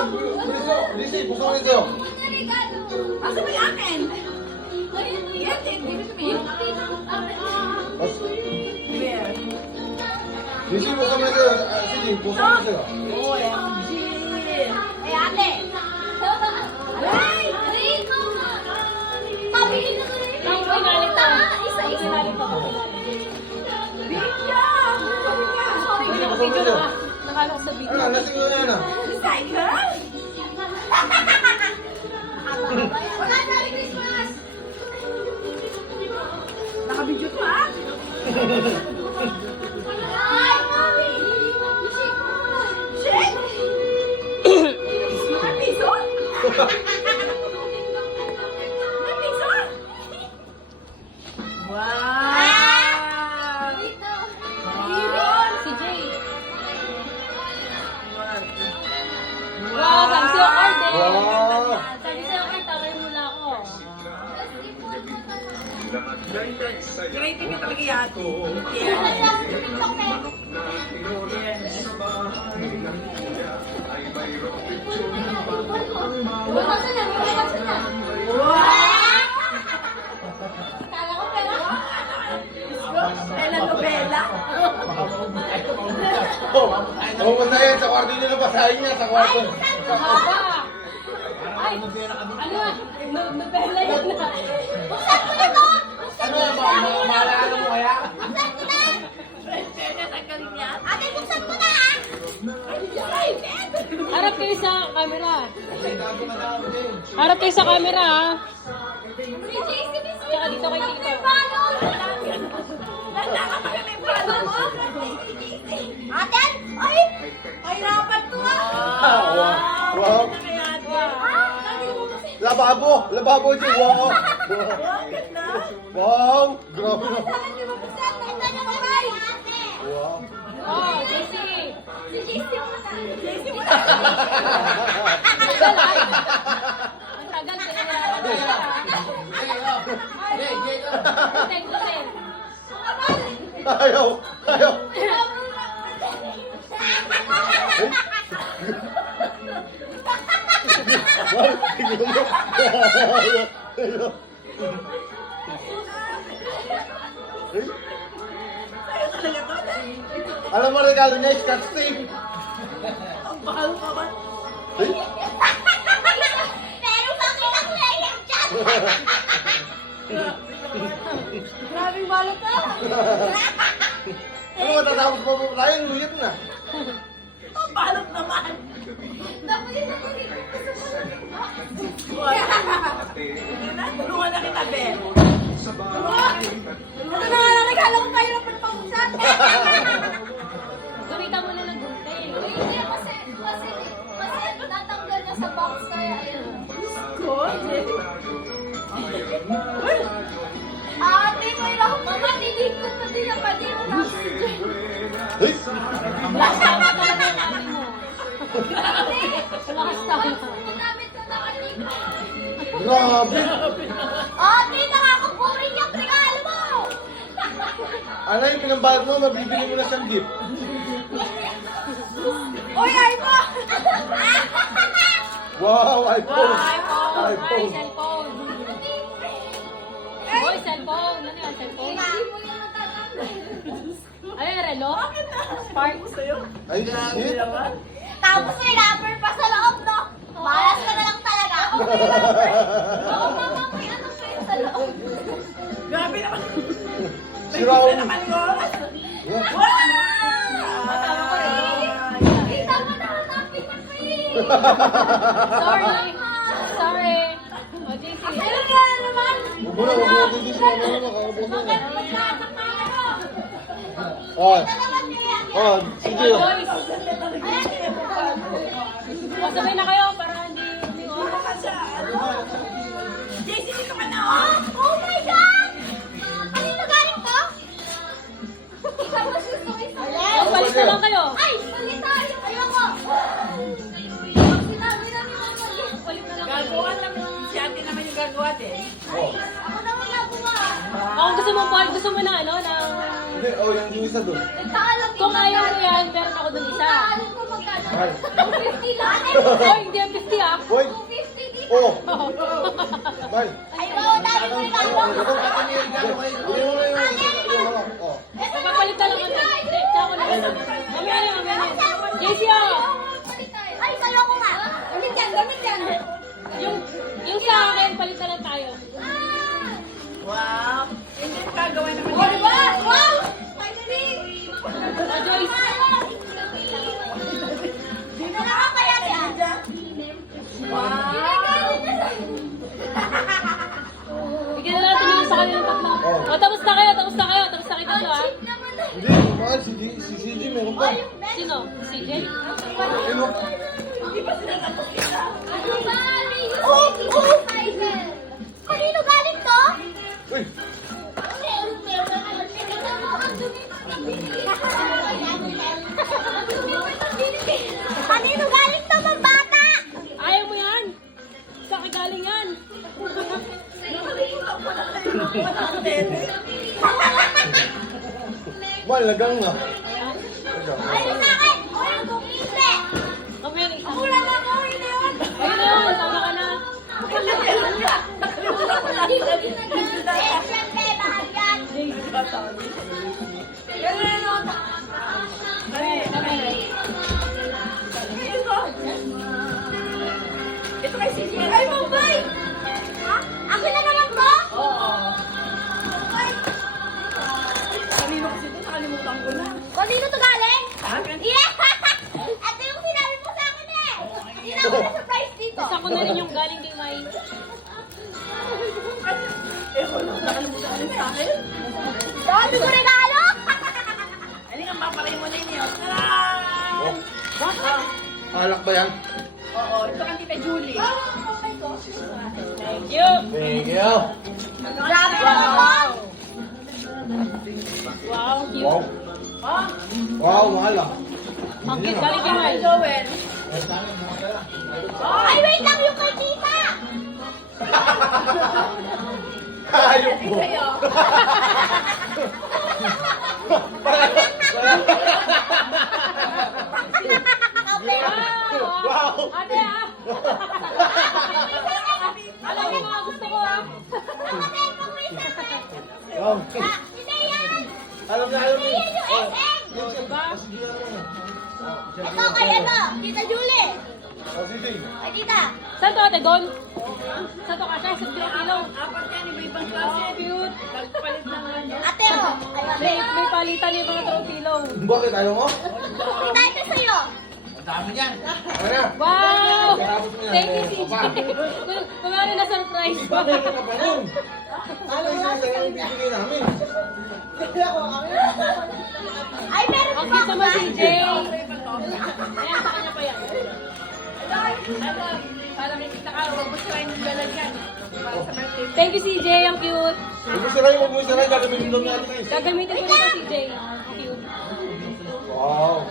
Lisi, buksan mo ito. Asa ba yung akin? Yan, hindi ko sabihin. Lisi, buksan mo ito. Sige, buksan mo ito. OMG! Ay, ate! Ay! Sabi nito na rin. Ang pinalit pa. Isa-isa. Pinalit pa. Bigya! Sorry, Uy, nakapidyo na ka. Nakala ko sa video. Ano, lasing mo na yan ah. Recycle? Wala, Merry Christmas! Nakabidyo to, ha? Ay, mami! Shit! May piso? May piso? Wow! Si Jay. Wow, sabi sa'yo card eh. Wow. Sabi sa'yo card, tawin mo lang ako. Creative ka talaga yati. Telenovela. Oh, basahin sa kwarto nila, basahin niya sa kwarto. Haba. Ay, ano? Nobela yan na. Ano yan, maalala mo kaya? Ate, buksan mo na! Harap kayo sa camera. Harap kayo sa camera ha. Tsaka dito kay Tito. Ate! Ay! Ay, rapat to Wow. Lababo! Lababo siya! Wow! Wow! Grabe na! Wow! Oh, JC. Ang tagal sila nila. Ayaw! Ayaw! Wow! Tignan mo! Ayaw! Alam mo regalo niya, scotch tape! Ang bahal ka ba? Ay! Pero bakit ako yan dyan? Grabing balot ka! Ano matatapos pa mo tayo? Luyot na! Ang balot naman! Dapat yun ako rin. Tulungan na kita, Ben. Ano na nga regalo ko kayo ng pagpapagsan? Gamitan mo na ng gunting. Hindi, kasi natanggal niya sa box kaya ayun. Ate, may rahok. Mama, niligkot pa din ang pati mo na. Ay! Lakas tama ka naman namin mo. Lakas tama. Ginamit na nakaligkot. Grabe! Ate, nakakapurin yung regalo mo! Ano yung pinambayad mo, mabibili mo na siyang gift. Uy, ay mo! Wow! iPhone! Ay, iPhone! cellphone. Boy, cellphone. Ano yan, cellphone? Hindi mo yan natatanggal. Ano yan, relo? Sparks? Ay, shit! Tapos may rapper pa sa loob, no? Malas ka na lang talaga. Oo, mama, may ano pa yun sa loob. Grabe naman. Si Raul! Naman mo. Kita mo na hanapin na kayo. Sorry. Sorry. O, JC. Ano nga naman? Huwag mo na, huwag mo na dito si mama naman, kakabos na. Magkasak na ano? Oh, Naman niya. oh, sige. Boys. O, sabay na kayo para hindi umiwas. JC, dito ka na, Oh my God! Ano yung nagaling to? Ikaw mas gusto ko isa. O, palis na lang kayo. Ay! Mali tayo! Ayoko! Pag sinabi na ni Mama, Palit na lang kayo. Gagawa naman. Si ate naman yung gagawa din. ako naman nagawa. Ako gusto mo, Paul, gusto mo na ano, ng... Hindi, oh, yung isa doon. Nagtaalam Kung ayaw mo yan, meron ako dun isa. Nagtaalam ko Mahal. 50 lang. Oh, hindi ang 50 ah. Boy. 250 dito. Oh. Mahal. Ay, wow, dami mo regalo. Hindi mo na yung hawak. Oh. Magpapalit na lang kami. Hindi, ako na. Mamaya na, mamaya na. JC ah. Ay, sa'yo ko nga. Gamit yan, gamit yan. Yung sa akin, palit na lang tayo. Wow. Hindi gagawa naman. Oh, diba? Wow! Finally! Ah, Joyce. Dito na ka kaya yan. Bigyan na natin yung sa kanila ng tatlo. Oh. O, tapos na kayo, tapos na kayo. Tapos na kayo tatlo ah. Cheap naman na. Hindi, mahal. Si CJ meron pa. Sino? CJ? Ano? Ano ba? Oh! Oh! Kanino galing to? Uy. Kanino galing to, mambata? Ayaw mo yan. Sa akin galing yan. Mahal, lagang na. Lagang. Ano sa akin? Oy, bumili! Mamaya na isa. Wala na ako, hindi yun. Ayun na yun, tama ka na. Eh, syempre, mahal yan. Ito kay Sisi. Ay, Mumbai! Ha? Akin na naman to? Oo. Ay, Kanino kasi ito? Nakalimutan ko na. kanino to galing? Akin? Yeah! Ito yung sinabi mo sa akin eh. Hindi na ako na-surprise dito. Isa ko na rin yung galing kay Mai. Eh, wala. Nakalimutan ko rin sa akin. Dami ko regalo! Halika, papalay mo na yun. Tara! Oh. Alak ba yan? Oo, ito kang Tita Julie. Thank you. Thank you. Grabe naman to! Wow, cute. Wow. Oh, Wow, mahal ah. Ang cute galing kay Mai. Joel. Ay, wait lang yung kay tita! Ayok mo. Sa'yo. Wow. Ate ah. Alam mo mga gusto ko ah. Wow. Hindi yan! Alam na. Hindi yan yung SM! Diba? Ito kay ano, Tita Julie! Oh, sige. Ay, tita! Saan to ate, Gon? Saan to kasha? Sa Pilong. Apat yan, iba-ibang klase. Cute. Nagpalit na nga niya. Ate, oh! Ayun. May palitan yung mga tropilong. Bakit? Ayaw mo? Tita, ito sa'yo! Ano? Wow! Karabot mo yan. Thank you, Eh, CJ. papa. Kumari na surprise pa. Bakit ka pa nun? Ano yung sa'yo yung bibigay namin? Ay, meron Ang pa cute ako naman, ba? CJ. Ayan, sa kanya pa yan. Ano, para may kita ka, huwag mo sila yung lalagyan. Para sa birthday. Thank you, CJ. Ang cute. Huwag mo siray, huwag mo siray. Gagamitin doon natin guys. Gagamitin ko na CJ. Ang cute. Wow.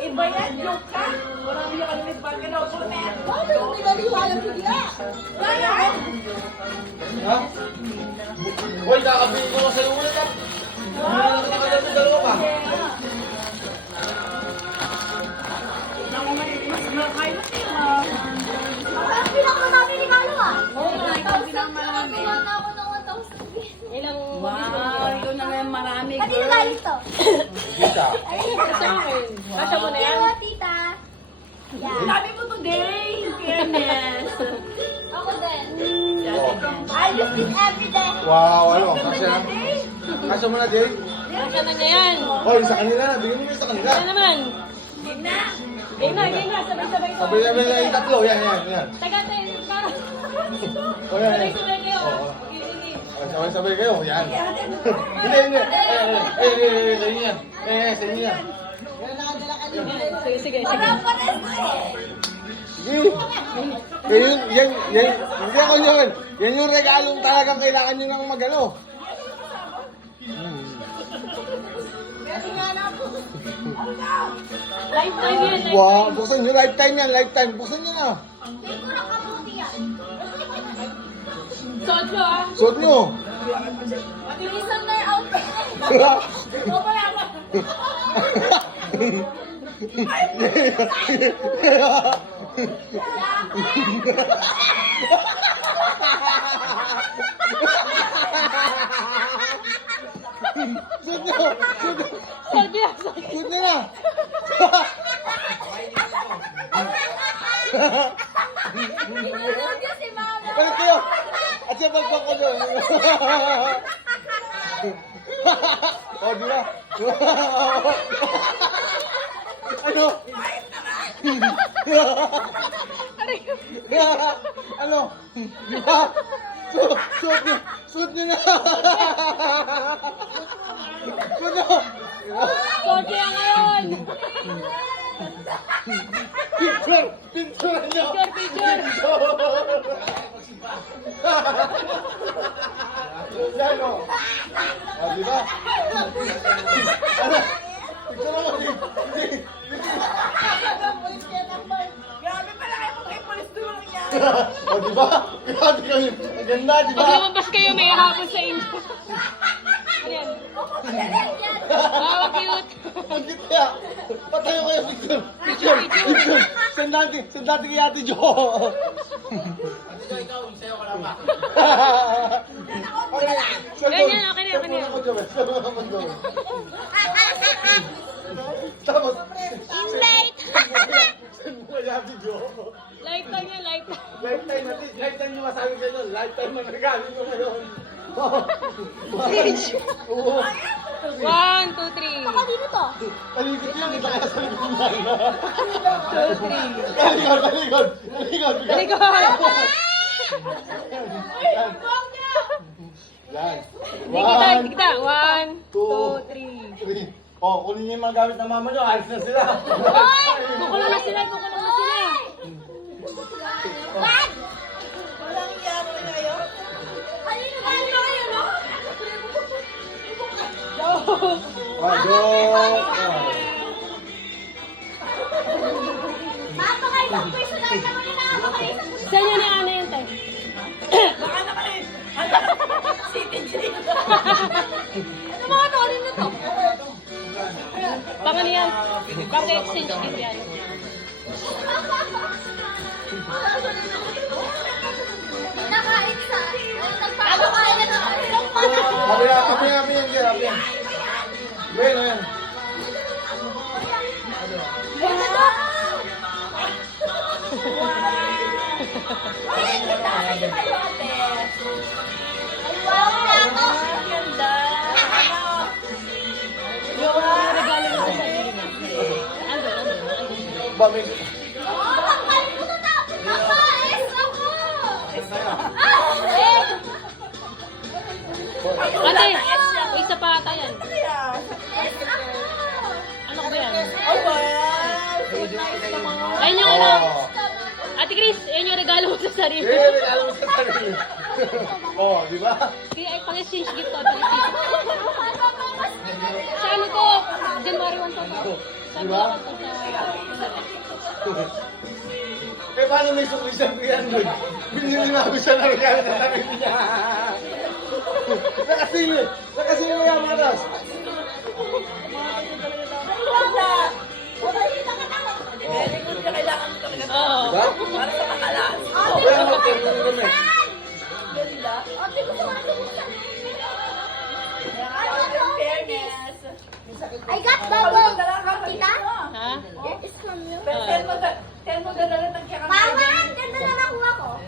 Iba yan, joke ka. Walang yung kalimit ba? Gano'n po na yan. Ha? Hoy, kakabili ko lang sa'yo ulit ah. Hindi na nakakagad yung dalawa pa. Naku, mas makakain mo siya. Ang pinakamarami regalo ah! Oo, ikaw pinakamarami. Wala ako ng 1,000. Ilang Wow, ikaw na nga marami, Kanino girl. galing to? Kita. sa akin. Kasha mo na yan. Hello, tita! Yan. Sabi mo today, in fairness. Ako din. Oh. I use this every day. Wow, ano? Kasya na? Kasya mo na, Jay? Kasha na niya yan. Hoy, sa kanila na. Bigyan mo na sa kanila. Ano naman? Game na. Game na. Sabay-sabay ko. Sabay-sabay na yung tatlo. Yan, yan, yan. Taga tayo. Parang O, yan, yan. sabay-sabay kayo. Oo. Gilili. Sabay-sabay kayo. Yan. Hindi, hindi. Sa inyo yan. Sa inyo yan. Sige, sige, sige. Pares na eh. Sige. Yan. Hindi ako yun. Yan yung regalong talagang kailangan nyo nang magano. Lifetime yan. Wow, buksan nyo. Lifetime yan. Lifetime. Buksan nyo na. Hindi ko nakabuti yan. Suot nyo ah. Suot nyo. Yung isang na outfit. O, pala ako. Shoot nyo! Shoot! Sold yan. Shoot nyo na! Pinulog niya si Mama. Balik kayo! At siya bagpag ko doon. O, di ba? Ano? Ano? Di ba? Shoot nyo na! Shoot nyo! Sold yan ngayon. Picture! Picture nyo! Picture. Yan o! O, di ba? Ano? Picture mo! Grabe pala kayo kung kayo polis tulong niya. O, di ba? Grabe kayo! Ang ganda, di ba? Pag lumabas kayo, may habol sa inyo. Ayan. Wow, cute. Ang ganda! Patayo kayo, picture! Picture! Picture! Send natin kay Ate Jo! Ganyan, okay na, okay na. Tapos, Inmate. send mo kay Ate Jo. Lifetime yan, lifetime. Lifetime natin, lifetime yung masabi kayo nun. Lifetime ang regalo nyo ngayon. Oo. 1, 2, 3. Kanino to? Talikod yun, kita kaya sa likod na. 2, 3. Talikod, talikod. Talikod. Talikod. Yan. Hindi kita. 1, 2, 2, 3. 3. Oh, kunin niyo yung mga gamit ng mama nyo, ayos na sila. Kukulong na sila, kukulong na sila. Bad! Walang yaro ngayon. Kanino kayo, no? Go! Napaka-ibang personal naman yung nakakakaisa mo. Saan yun ni Ana yun, tay? Baka naman eh. City Dream. Ano mga to? Ano na to? Baka niyan. Baka exchange gift yan. Nakain sa... Nagpapakain na ako. Happy yan. Bueno, yan. Ganda. Yung regalo mo sa sarili mo. Ando. Ba, may... Oh, nakalimutan na! Nakais ako! Ah! Ate, isa pa ata yan. Yes, ako! Ano ko ba yan? Oh, wow. So nice naman. Ayun yung ano. Ate Chris, ayun yung regalo mo sa sarili. Eh, regalo mo sa sarili. Oh, di ba? Kaya ay pang-exchange gift to. Sa ano to? January 1 to. Sa Diba? ano to sa... Eh, paano may suklisan ko yan, Lord? Binili na ako siya na regalo sa sarili niya. Nakasili yan, Matas. Very good ka. Kailangan mo talaga. Oo. Diba? Para sa makalas. Kaya magkakaroon kami. Ganda. Ate, gusto ko na subukan. Fairness. I got bubble. Tita? Ha? That is from you. Pero tell mo dadala ng kaya Mama, ganda na nakuha ko.